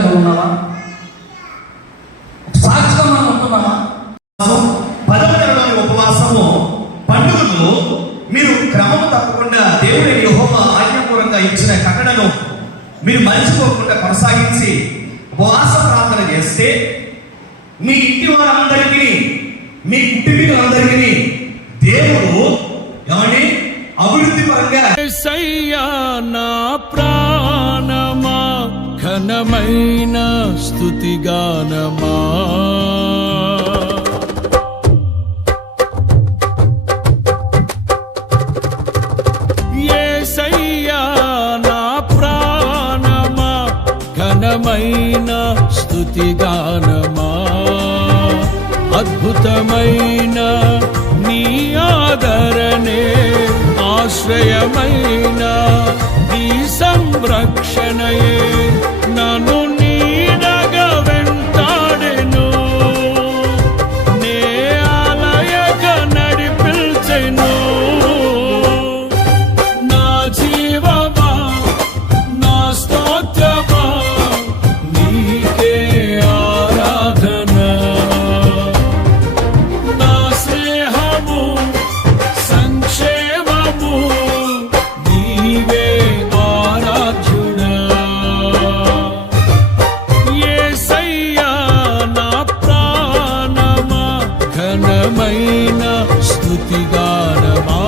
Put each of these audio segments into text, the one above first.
సాక్షిగా ఉన్నావా? సాక్షిగా మనం ఉంటున్నామా? 10వ నెలలోని ఉపవాసము పండుగలు మీరు క్రమము తప్పకుండా దేవుని యెహోవా ఆజ్ఞాపూర్వకంగా ఇచ్చిన కట్టడను మీరు మర్చిపోకుండా కొనసాగించి ఉపవాస ప్రార్థన చేస్తే మీ ఇంటి వారందరికీ, మీ కుటుంబీకులందరికీ దేవుడు ఏమని అభివృద్ధి పరంగా యేసయ్యా నా ప్రాణమా ఘనమైన స్తుతిగానమా, యేసయ్యా నా ప్రాణమా ఘనమైన స్తుతిగానమా, అద్భుతమైన నీ ఆదరణే ఆశ్రయమైన నీ సంరక్షణయే నన్ను నీడగా వెంటాడెను, నే ఆలయక నడిపించెను. నా జీవమా నా స్తోత్రమా నీకే ఆరాధన, నా స్నేహము సంక్షేమము నీవే ఆరాధ్యుడా. యేసయ్యా నా ప్రాణమా ఘనమైన స్తుతిగానమా.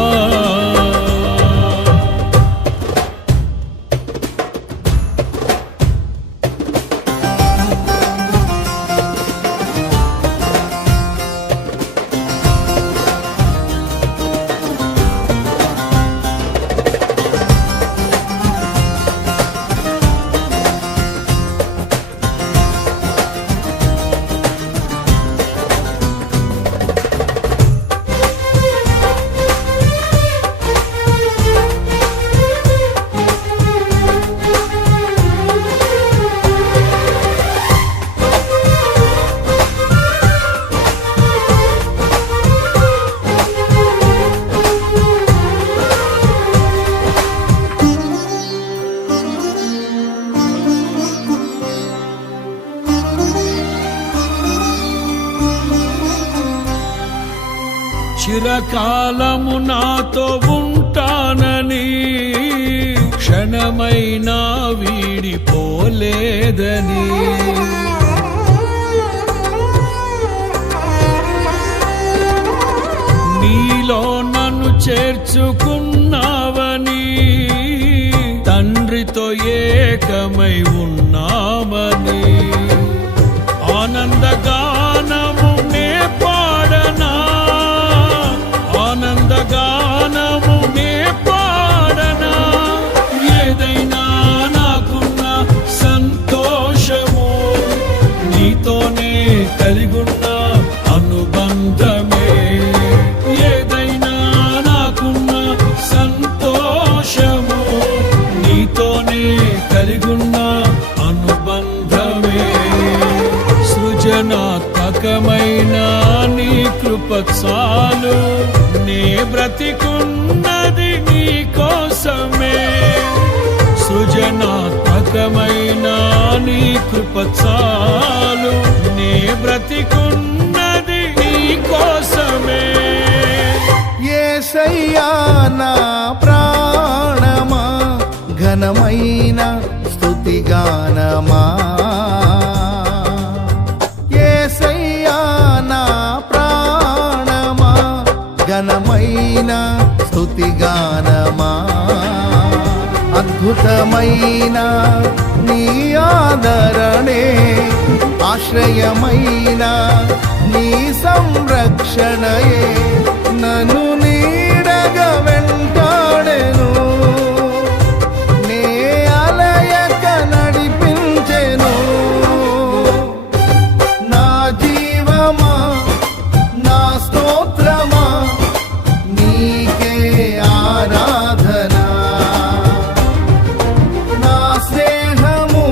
చిరకాలము నాతో ఉంటానని క్షణమైనా వీడిపోలేదని, నీలో నన్ను చేర్చుకున్నావని, తండ్రితో ఏకమై ఉన్నామని, ఆనందగానము నే పాడనా, ఆనందగానము నే పాడనా, ఏదైనా నాకున్న సంతోషము నీతోనే కలిగున్న అనుబంధమే, ఏదైనా నాకున్న సంతోషము నీతోనే కలిగున్న అనుబంధమే. సృజనాత్మకమైన నీ కృప చాలు, నే బ్రతికున్నది నీ కోసమే. సృజనాత్మకమైన నీ కృప చాలు, నే బ్రతికున్నది నీ కోసమే. యేసయ్యా నా ప్రాణమా ఘనమైన స్తుతిగానమా, యేసయ్యా నా ప్రాణమా ఘనమైన స్తుతిగానమా, అద్భుతమైన నీ ఆదరణే ఆశ్రయమైన నీ సంరక్షణయే నన్ను నీడగా వెంటాడెను, నే అలయక నడిపించెను. నా జీవమా నా స్తోత్రమా నీకే ఆరాధన, నా స్నేహము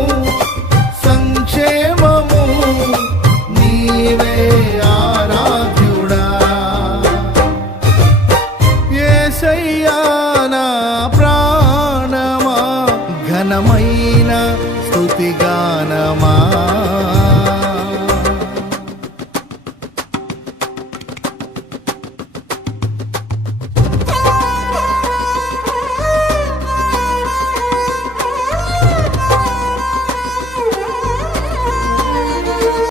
సంక్షేమము నీవే ఆరాధ్యుడా. యేసయ్యా